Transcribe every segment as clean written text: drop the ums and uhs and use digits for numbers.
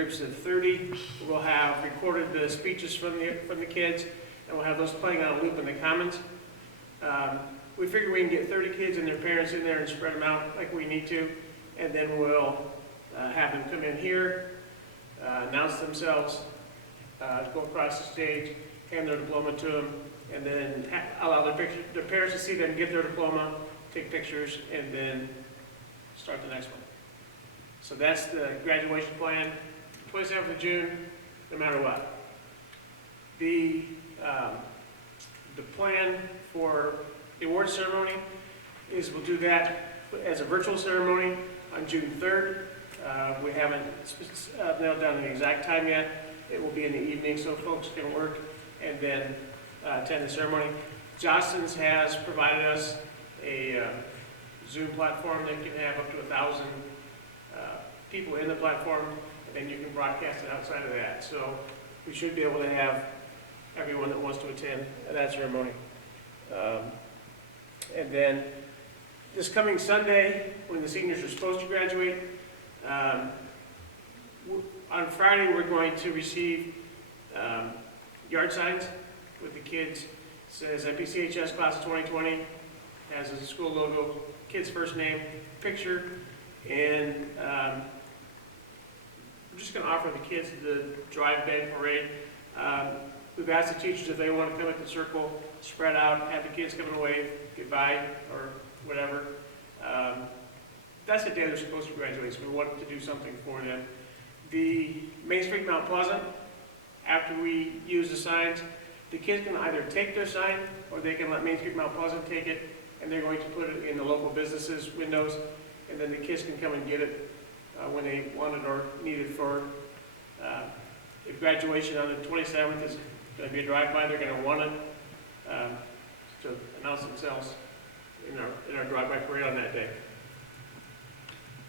groups of 30. We'll have recorded the speeches from the kids, and we'll have those playing on a loop in the Commons. We figure we can get 30 kids and their parents in there and spread them out like we need to, and then we'll have them come in here, announce themselves, go across the stage, hand their diploma to them, and then allow their parents to see them get their diploma, take pictures, and then start the next one. So that's the graduation plan, 27th of June, no matter what. The plan for the award ceremony is we'll do that as a virtual ceremony on June 3rd. We haven't nailed down an exact time yet. It will be in the evening so folks can work and then attend the ceremony. Jostens has provided us a Zoom platform that can have up to 1,000 people in the platform, and then you can broadcast it outside of that. So we should be able to have everyone that wants to attend that ceremony. And then this coming Sunday, when the seniors are supposed to graduate, on Friday we're going to receive yard signs with the kids. It says MPCHS class of 2020, has a school logo, kid's first name, picture, and we're just going to offer the kids the drive-by parade. We've asked the teachers if they want to come at the circle, spread out, have the kids come and wave goodbye or whatever. That's the day they're supposed to graduate, so we wanted to do something for them. The Main Street Mount Pleasant, after we use the signs, the kids can either take their sign or they can let Main Street Mount Pleasant take it, and they're going to put it in the local businesses' windows, and then the kids can come and get it when they want it or need it for, if graduation on the 27th is going to be a drive-by, they're going to want it to announce themselves in our drive-by parade on that day.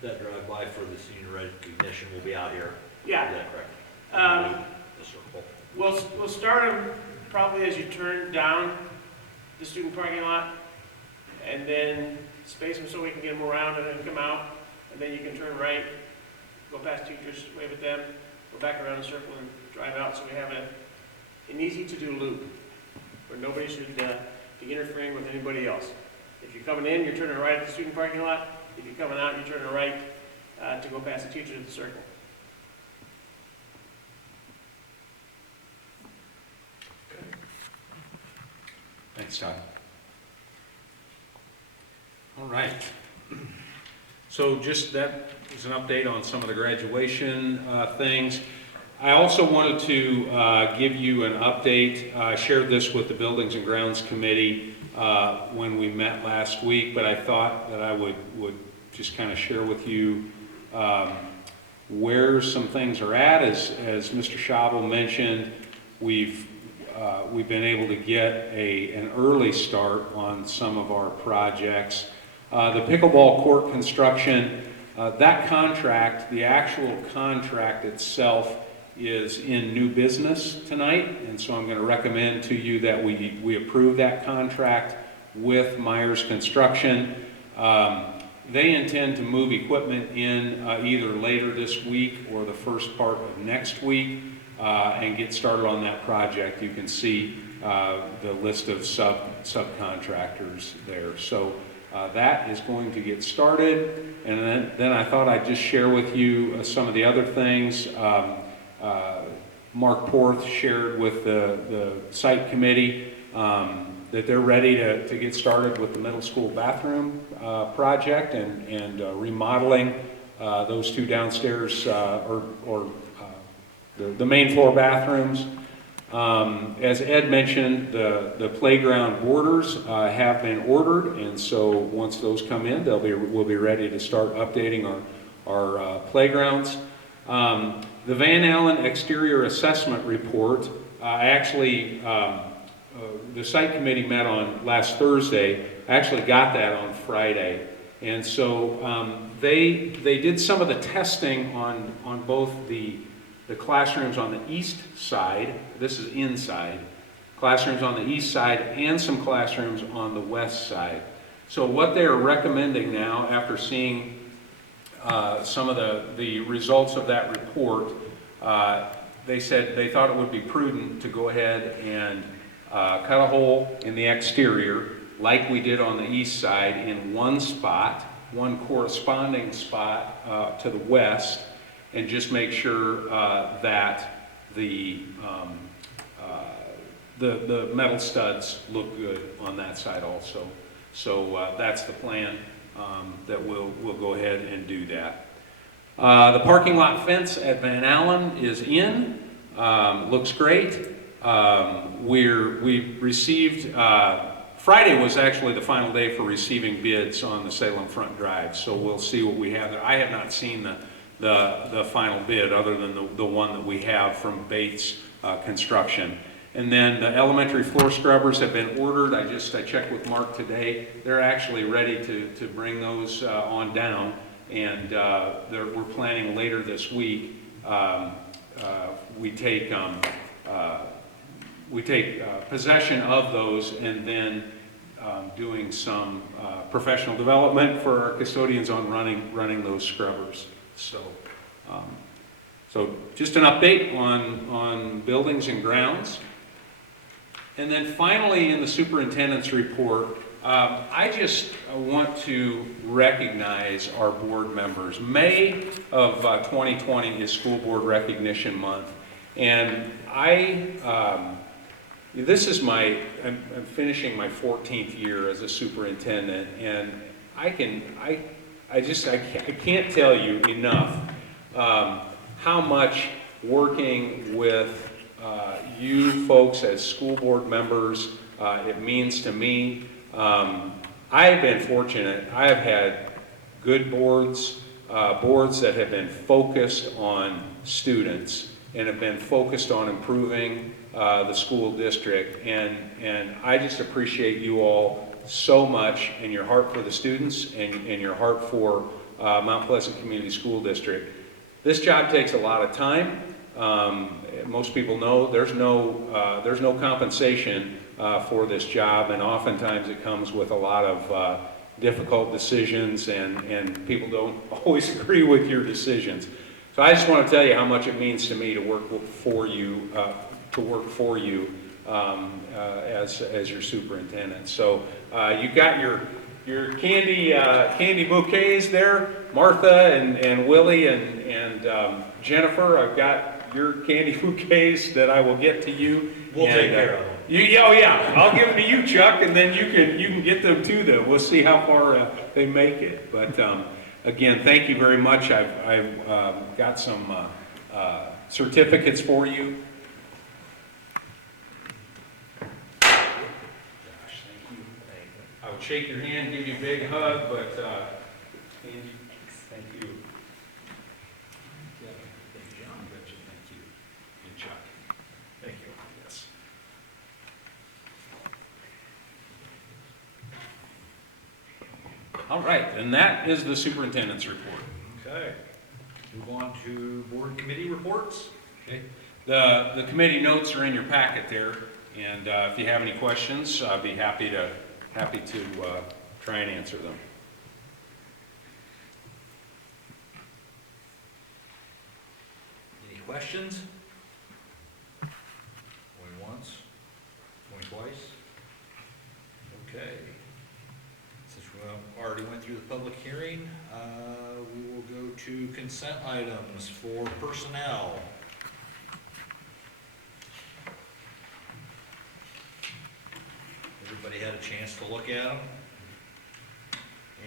That drive-by for the senior recognition will be out here. Yeah. Is that correct? The circle. We'll start them probably as you turn down the student parking lot, and then space them so we can get them around and then come out, and then you can turn right, go past teachers, wave at them, go back around the circle and drive out, so we have an easy-to-do loop where nobody should be interfering with anybody else. If you're coming in, you're turning right at the student parking lot. If you're coming out, you're turning right to go past the teachers at the circle. Thanks, Todd. All right. So just that is an update on some of the graduation things. I also wanted to give you an update. I shared this with the Buildings and Grounds Committee when we met last week, but I thought that I would just kind of share with you where some things are at. As Mr. Schabel mentioned, we've been able to get an early start on some of our projects. The pickleball court construction, that contract, the actual contract itself, is in new business tonight, and so I'm going to recommend to you that we approve that contract with Myers Construction. They intend to move equipment in either later this week or the first part of next week and get started on that project. You can see the list of subcontractors there. So that is going to get started, and then I thought I'd just share with you some of the other things. Mark Porth shared with the site committee that they're ready to get started with the middle school bathroom project and remodeling those two downstairs or the main floor bathrooms. As Ed mentioned, the playground borders have been ordered, and so once those come in, we'll be ready to start updating our playgrounds. The Van Alen exterior assessment report, the site committee met on last Thursday. I actually got that on Friday, and so they did some of the testing on both the classrooms on the east side. This is inside classrooms on the east side and some classrooms on the west side. So what they are recommending now, after seeing some of the results of that report, they said they thought it would be prudent to go ahead and cut a hole in the exterior like we did on the east side in one spot, one corresponding spot to the west, and just make sure that the metal studs look good on that side also. So that's the plan, that we'll go ahead and do that. The parking lot fence at Van Allen is in, looks great. We received, Friday was actually the final day for receiving bids on the Salem Front Drive, so we'll see what we have there. I have not seen the final bid other than the one that we have from Bates Construction. And then the elementary floor scrubbers have been ordered. I checked with Mark today. They're actually ready to bring those on down, and we're planning later this week. We take possession of those, and then doing some professional development for our custodians on running those scrubbers. So just an update on buildings and grounds. And then finally, in the superintendent's report, I just want to recognize our board members. May of 2020 is School Board Recognition Month, and this is I'm finishing my 14th year as a superintendent, and I can't tell you enough how much working with you folks as school board members it means to me. I've been fortunate. I have had good boards that have been focused on students and have been focused on improving the school district, and I just appreciate you all so much, and your heart for the students and your heart for Mount Pleasant Community School District. This job takes a lot of time. Most people know there's no compensation for this job, and oftentimes it comes with a lot of difficult decisions, and people don't always agree with your decisions. So I just want to tell you how much it means to me to work for you, as your superintendent. So you've got your candy bouquets there, Martha and Willie and Jennifer. I've got your candy bouquets that I will get to you. We'll take care of them. Oh yeah, I'll give them to you, Chuck, and then you can get them to them. We'll see how far they make it. But again, thank you very much. I've got some certificates for you. Gosh, thank you. I would shake your hand, give you a big hug, but Andy, thank you. Thank you, John. Thank you. And Chuck. Thank you. Yes. All right, and that is the superintendent's report. Okay. Move on to board committee reports. Okay. The committee notes are in your packet there, and if you have any questions, I'd be happy to try and answer them. Any questions? Going once, going twice? Okay. Since we already went through the public hearing, we will go to consent items for personnel. Everybody had a chance to look at them.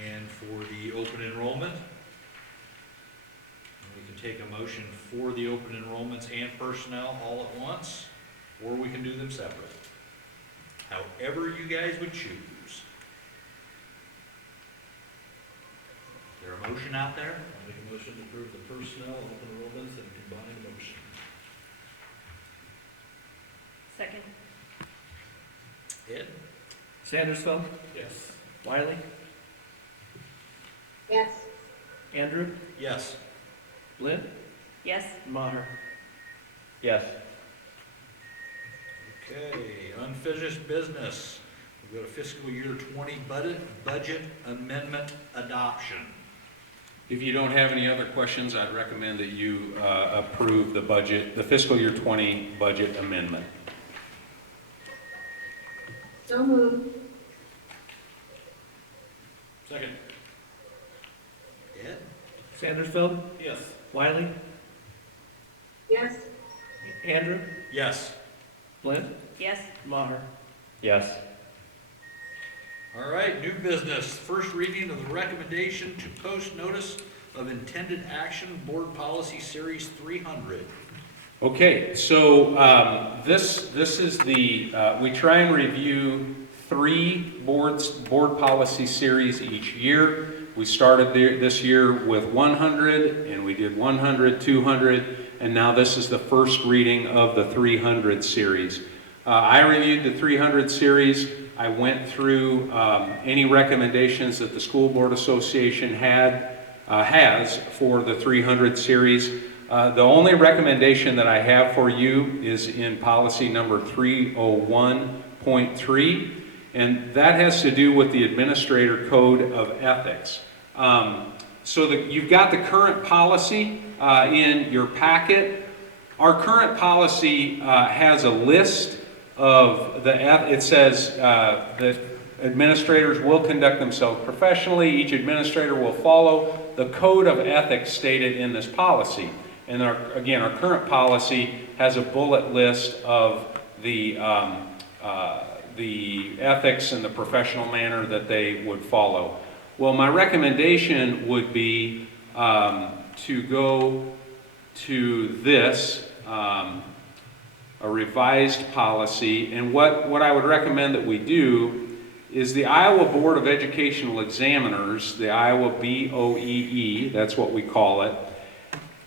And for the open enrollment, we can take a motion for the open enrollments and personnel all at once, or we can do them separate. However you guys would choose. Is there a motion out there? I'll make a motion to approve the personnel, open enrollments, and combined motion. Second. Ed? Sandersville, Yes. Wiley, Yes. Andrew, Yes. Lynn, Yes. Maher. Yes. Okay, unfinished business. We've got a fiscal year 20 budget amendment adoption. If you don't have any other questions, I'd recommend that you approve the budget, the fiscal year 20 budget amendment. So moved. Second. Ed? Sandersfeld, Yes. Wiley, Yes. Andrew, Yes. Flint, Yes. Maher. Yes. All right, new business. First reading of the recommendation to post notice of intended action, Board Policy Series 300. Okay, so this is the, we try and review 3 board policy series each year. We started this year with 100, and we did 100, 200, and now this is the first reading of the 300 series. I reviewed the 300 series. I went through any recommendations that the School Board Association has for the 300 series. The only recommendation that I have for you is in policy number 301.3, and that has to do with the Administrator Code of Ethics. So you've got the current policy in your packet. Our current policy has a list of it says that administrators will conduct themselves professionally. Each administrator will follow the code of ethics stated in this policy. And again, our current policy has a bullet list of the ethics and the professional manner that they would follow. Well, my recommendation would be to go to this, a revised policy, and what I would recommend that we do is the Iowa Board of Educational Examiners, the Iowa BOEE, that's what we call it,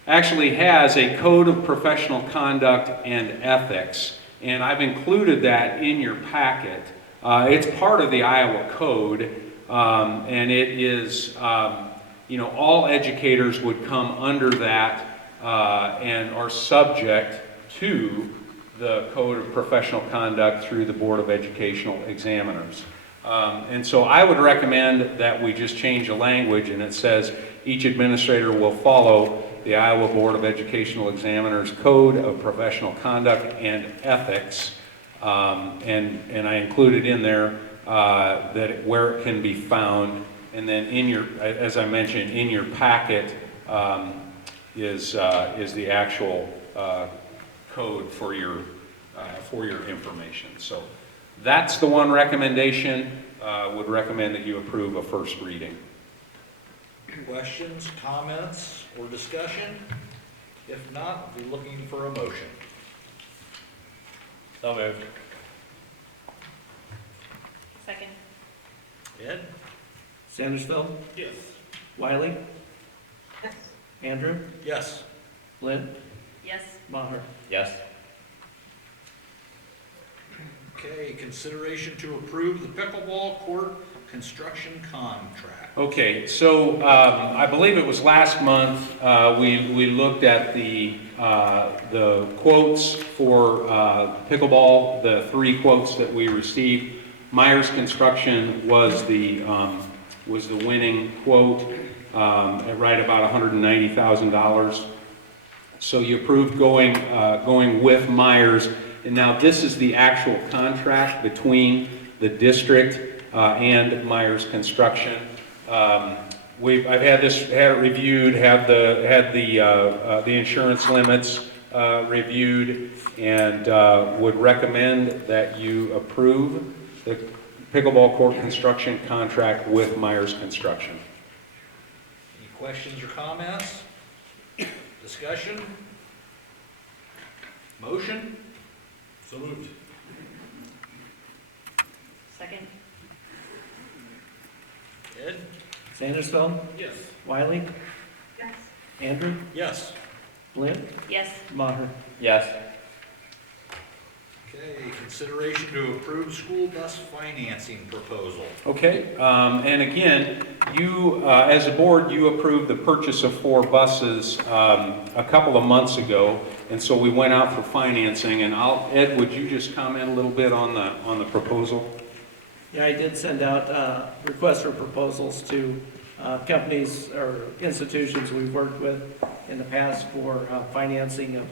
actually has a code of professional conduct and ethics, and I've included that in your packet. It's part of the Iowa Code, and it is, all educators would come under that and are subject to the Code of Professional Conduct through the Board of Educational Examiners. And so I would recommend that we just change the language, and it says each administrator will follow the Iowa Board of Educational Examiners Code of Professional Conduct and Ethics, and I included in there where it can be found, and then in your, as I mentioned, in your packet is the actual code for your information. So that's the one recommendation. Would recommend that you approve a first reading. Questions, comments, or discussion? If not, we're looking for a motion. So moved. Second. Ed? Sandersfeld, Yes. Wiley, Yes. Andrew, Yes. Flint, Yes. Maher. Yes. Okay, consideration to approve the pickleball court construction contract. Okay, so I believe it was last month we looked at the quotes for pickleball, the 3 quotes that we received. Myers Construction was the winning quote at right about $190,000. So you approved going with Myers, and now this is the actual contract between the district and Myers Construction. I've had it reviewed, had the insurance limits reviewed, and would recommend that you approve the pickleball court construction contract with Myers Construction. Any questions or comments? Discussion? Motion? So moved. Second. Ed? Sandersfeld, Yes. Wiley, Yes. Andrew, Yes. Flint, Yes. Maher. Yes. Okay, consideration to approve school bus financing proposal. Okay, and again, you, as a board, you approved the purchase of 4 buses a couple of months ago, and so we went out for financing, and Ed, would you just comment a little bit on the proposal? Yeah, I did send out requests for proposals to companies or institutions we've worked with in the past for financing of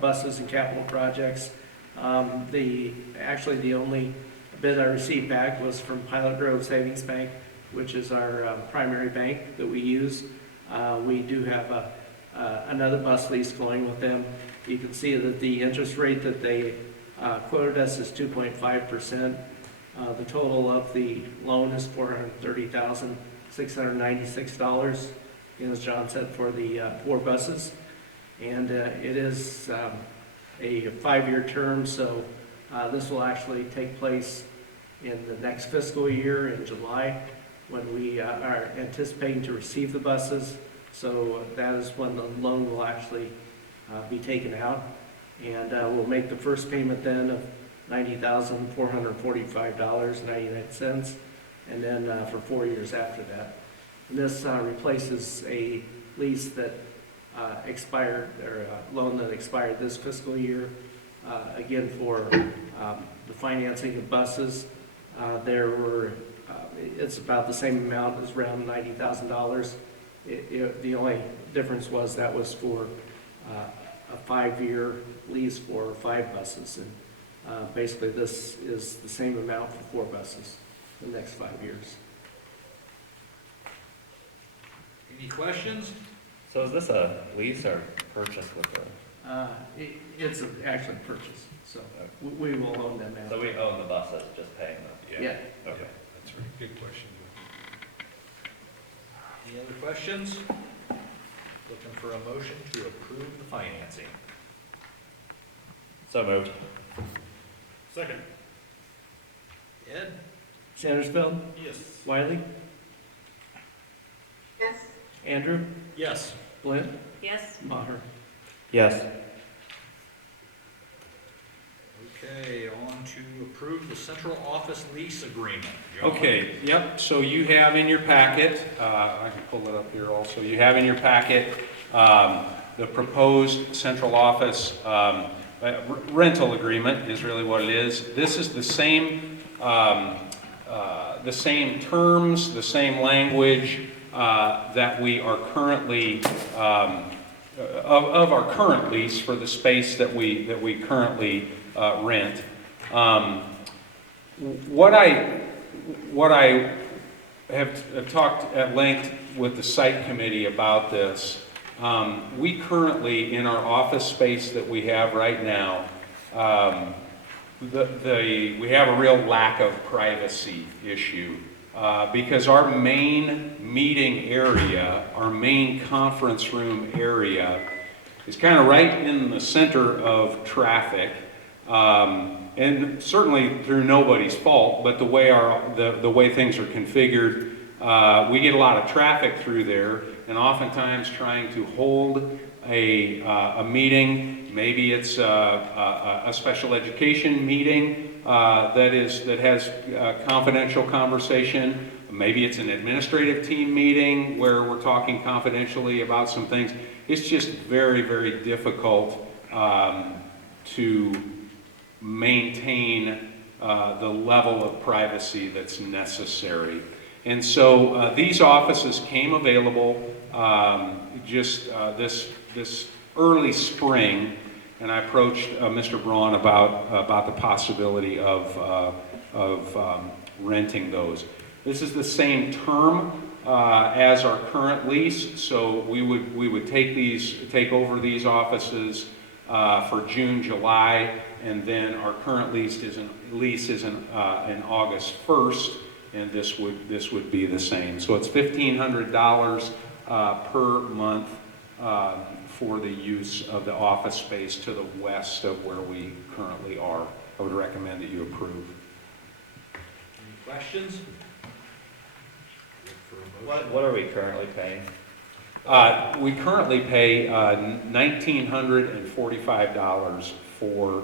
buses and capital projects. Actually, the only bid I received back was from Pilot Grove Savings Bank, which is our primary bank that we use. We do have another bus lease going with them. You can see that the interest rate that they quoted us is 2.5%. The total of the loan is $430,696, as John said, for the 4 buses. And it is a 5-year term, so this will actually take place in the next fiscal year in July, when we are anticipating to receive the buses. So that is when the loan will actually be taken out. And we'll make the first payment then of $90,445.99, and then for 4 years after that. And this replaces a lease that expired, or a loan that expired this fiscal year. Again, for the financing of buses, it's about the same amount, as around $90,000. The only difference was that was for a 5-year lease for 5 buses, and basically this is the same amount for 4 buses the next 5 years. Any questions? So is this a lease or purchase with the, It's actually purchase, so we will own them now. so we own the buses, just paying them? Yeah. Okay. That's right. Good question. Any other questions? Looking for a motion to approve the financing. So moved. Second. Ed? Sandersfeld, Yes. Wiley, Yes. Andrew, Yes. Flint, Yes. Maher. Yes. Okay, on to approve the central office lease agreement. John? Okay, yep, so you have in your packet, I can pull it up here also, you have in your packet the proposed central office rental agreement is really what it is. This is the same terms, the same language that we are currently, of our current lease for the space that we currently rent. What I have talked at length with the site committee about this, we currently, in our office space that we have right now, we have a real lack of privacy issue because our main meeting area, our main conference room area, is kind of right in the center of traffic. And certainly through nobody's fault, but the way the way things are configured, we get a lot of traffic through there, and oftentimes trying to hold a meeting, maybe it's a special education meeting that has confidential conversation. Maybe it's an administrative team meeting where we're talking confidentially about some things. It's just very, very difficult to maintain the level of privacy that's necessary. And so these offices came available just this early spring, and I approached Mr. Braun about the possibility of renting those. This is the same term as our current lease, so we would take over these offices for June, July, and then our current lease is in August 1st, and this would be the same. So it's $1,500 per month for the use of the office space to the west of where we currently are. I would recommend that you approve. Any questions? Look for a motion. What are we currently paying? We currently pay $1,945 for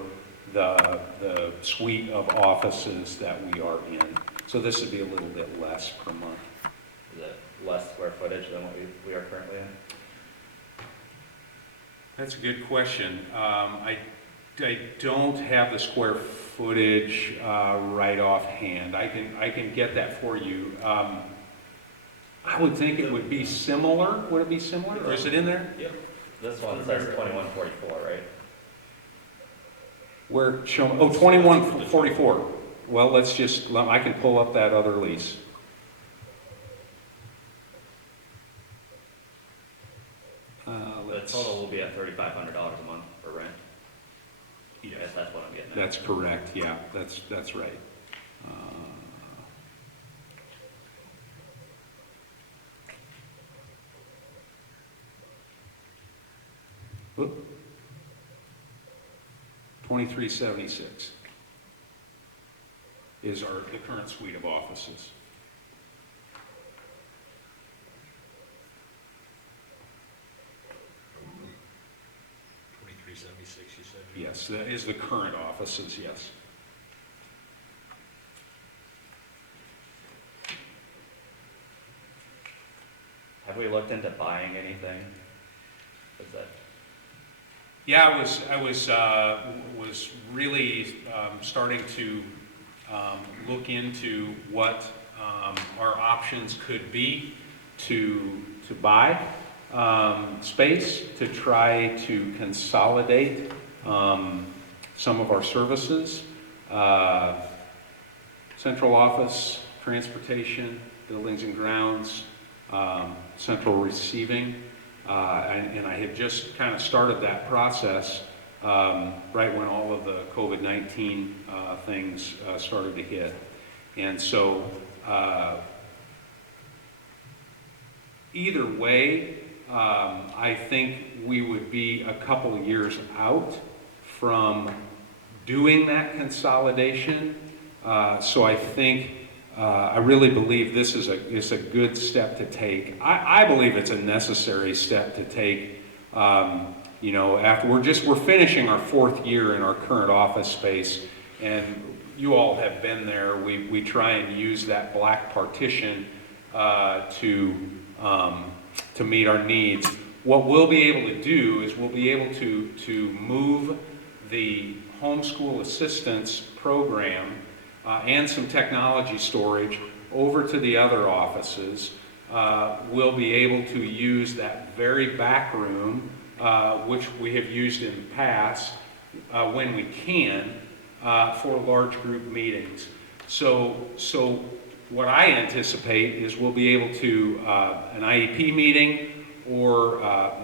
the suite of offices that we are in. So this would be a little bit less per month. Is it less square footage than what we are currently in? That's a good question. I don't have the square footage right offhand. I can get that for you. I would think it would be similar. Would it be similar, or is it in there? Yep. This one says 2144, right? Where, show, oh, 2144. Well, let's just, I can pull up that other lease. The Let's, total will be at $3,500 a month for rent. I yes, guess that's what I'm getting at. that's correct, yeah, that's right. Whoop. 2376 is the current suite of offices. $23.76, you said? Yes, that is the current offices, yes. Have we looked into buying anything? Is that, Yeah, was really starting to look into what our options could be to buy space, to try to consolidate some of our services, central office, transportation, buildings and grounds, central receiving. And I had just kind of started that process right when all of the COVID-19 things started to hit. And so either way, I think we would be a couple of years out from doing that consolidation. So I think I really believe this is a good step to take. I believe it's a necessary step to take. You know, after we're finishing our 4th year in our current office space, and you all have been there. We try and use that black partition to meet our needs. What we'll be able to do is we'll be able to move the homeschool assistance program and some technology storage over to the other offices. We'll be able to use that very back room, which we have used in the past, when we can, for large group meetings. So what I anticipate is we'll be able to, an IEP meeting, or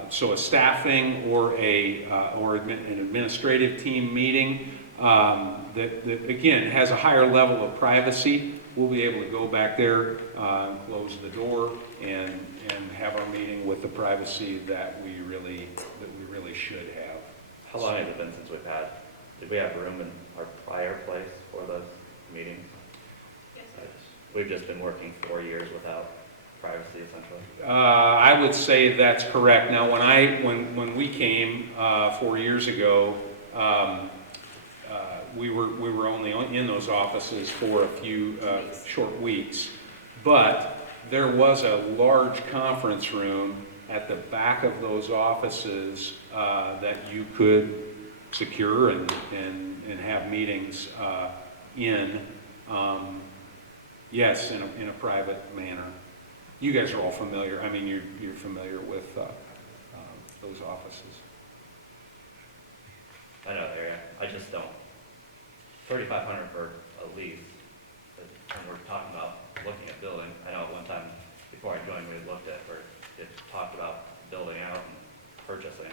so a staffing or an administrative team meeting, that again has a higher level of privacy. We'll be able to go back there, close the door, and have our meeting with the privacy that we really should have. how long has it been since did we have room in our prior place for those meetings? Yes. We've just been working 4 years without privacy, essentially. I would say that's correct. Now, when we came 4 years ago, we were only in those offices for a few short weeks, but there was a large conference room at the back of those offices that you could secure and have meetings in. Yes, in a private manner. You guys are all familiar. I mean, you're familiar with those offices. I know the area. I just don't. 3,500 for a lease. When we're talking about looking at building, I know at one time before I joined, we looked at where it talked about building out and purchasing.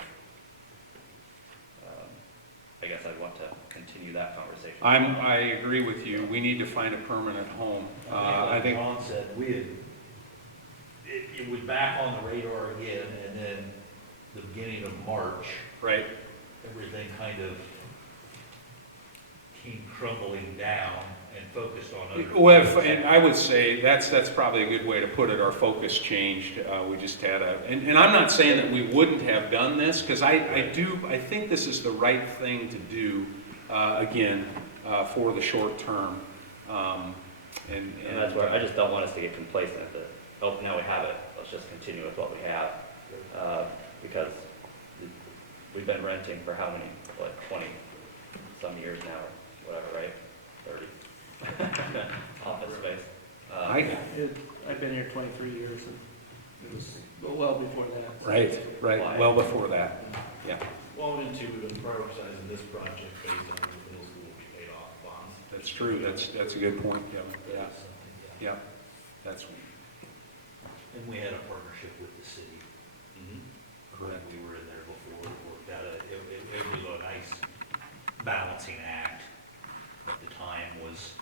I guess I'd want to continue that conversation. I agree with you. We need to find a permanent home. I think. Ron said, it was back on the radar again, and then the beginning of March, Right. everything kind of came crumbling down and focused on other Well, things. and I would say that's probably a good way to put it. Our focus changed. We just had and I'm not saying that we wouldn't have done this, because I think this is the right thing to do, again, for the short term. And that's where I just don't want us to get complacent that, oh, now we have it, let's just continue with what we have. Because we've been renting for how many, 20 some years now, or whatever, right? 30 office space. I've been here 23 years, and it was well before that. Right, well before that, yeah. Well, and two, we've been prioritizing this project based on the middle school paid off bonds. That's true, that's a good point, Kevin. Yeah. Yeah, that's And we had a partnership with the city. correct. We were in there before, it worked out, it was a nice balancing act, but the time was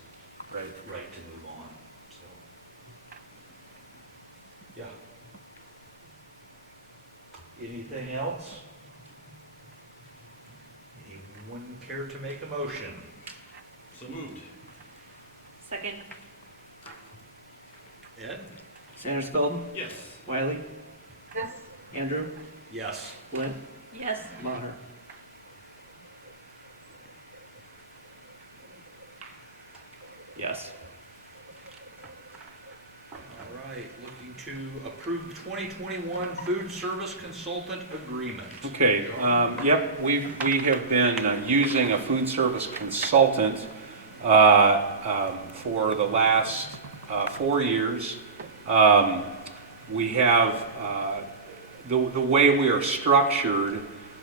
Right. right to move on, so. Yeah. Anything else? Anyone care to make a motion? So moved. Second. Ed? Sandersfeld, Yes. Wiley, yes, Andrew, Yes. Flint, Yes. Maher. Yes. All right, looking to approve 2021 food service consultant agreement. Okay, yep, we have been using a food service consultant for the last 4 years. We have, the way we are structured,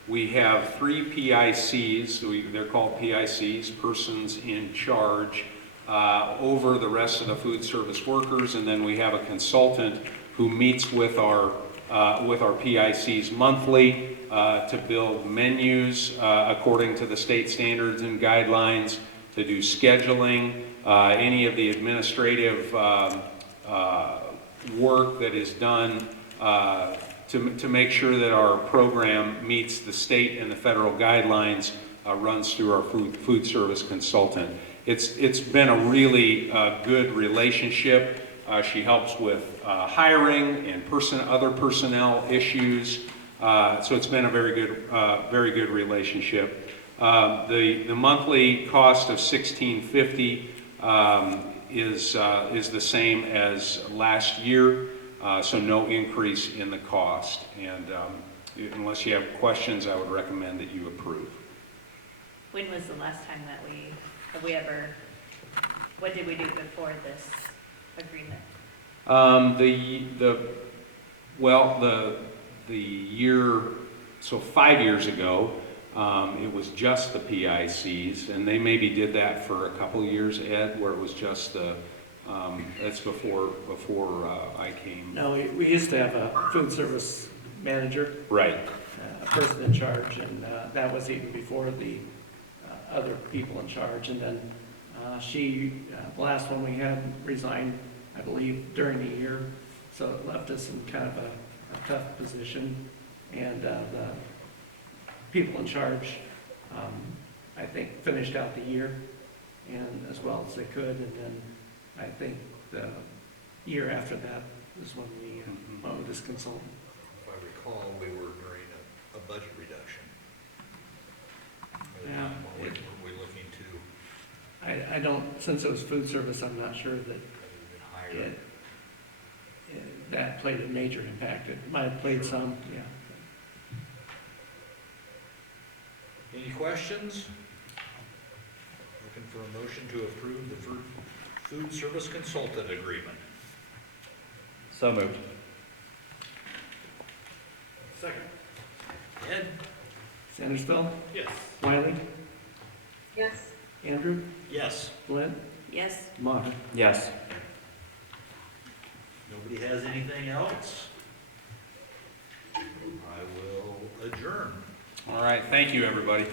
we have 3 PICs, they're called PICs, persons in charge, over the rest of the food service workers, and then we have a consultant who meets with our PICs monthly to build menus according to the state standards and guidelines, to do scheduling, any of the administrative work that is done to make sure that our program meets the state and the federal guidelines, runs through our food service consultant. It's been a really good relationship. She helps with hiring and other personnel issues. So it's been a very good relationship. The monthly cost of $16.50 is the same as last year, so no increase in the cost. And unless you have questions, I would recommend that you approve. When was the last time that have we ever, what did we do before this agreement? The year, so 5 years ago, it was just the PICs, and they maybe did that for a couple of years, Ed, where it was just the, that's before I came. No, we used to have a food service manager, Right, a person in charge, and that was even before the other people in charge. And then the last one we had resigned, I believe, during the year, so it left us in kind of a tough position. And the people in charge, I think, finished out the year and as well as they could. And then I think the year after that is when we went with this consultant. If I recall, we were during a budget reduction. Yeah. What were we looking to I don't, since it was food service, I'm not sure that hire? that played a major impact. It might have played some, yeah. Any questions? Looking for a motion to approve the food service consultant agreement. So moved. Second. Ed? Sandersfeld, Yes. Wiley, yes, Andrew, Yes. Flint, Yes. Maher. Yes. Nobody has anything else? I will adjourn. all right, thank you, everybody.